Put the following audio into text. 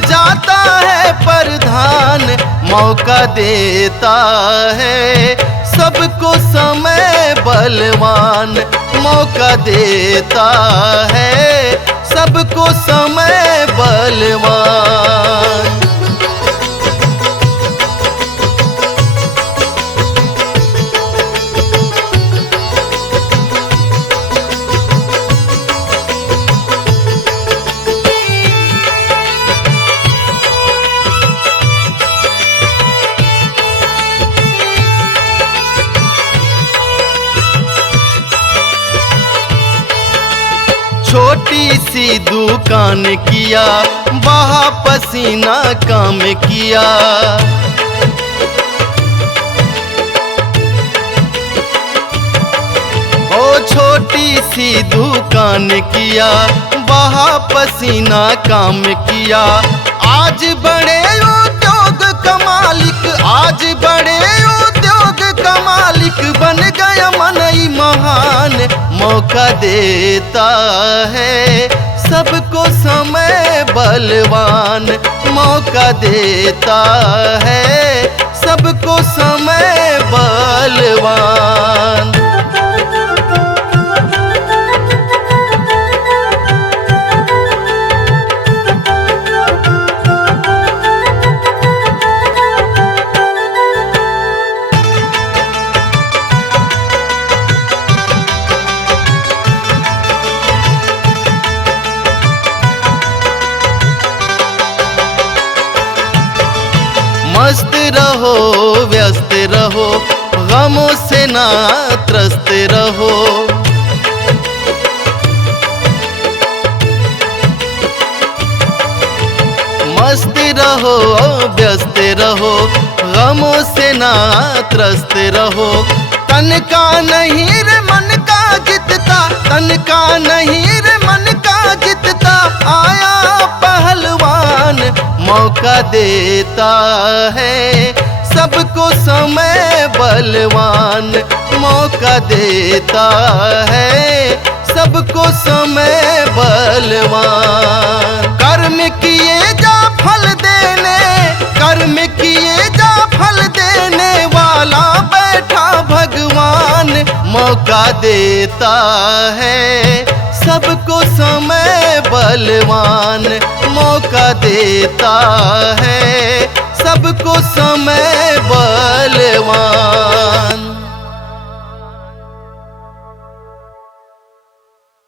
जाता है प्रधान, मौका देता है सबको समय बलवान, मौका देता है सबको समय बलवान। छोटी सी दुकान किया, बहा पसीना काम किया। ओ छोटी सी दुकान किया, बहा पसीना काम किया। आज बड़े उद्योग का मालिक, आज बड़े उद्योग का मालिक बन गया मनई महान, मौका देता है सबको समय बलवान, मौका देता है सबको समय बलवान। मस्त रहो व्यस्त रहो, गमों से ना त्रस्त रहो। मस्त रहो व्यस्त रहो, गमों से ना त्रस्त रहो। तन का नहीं रे मन का जितता, तन का नहीं रे मन का जितता, आया पहलवान, मौका देता है सबको समय बलवान, मौका देता है सबको समय बलवान। कर्म किए जा फल देने, कर्म किए जा फल देने वाला बैठा भगवान, मौका देता है सबको समय बलवान, मौका देता है सबको समय बलवान।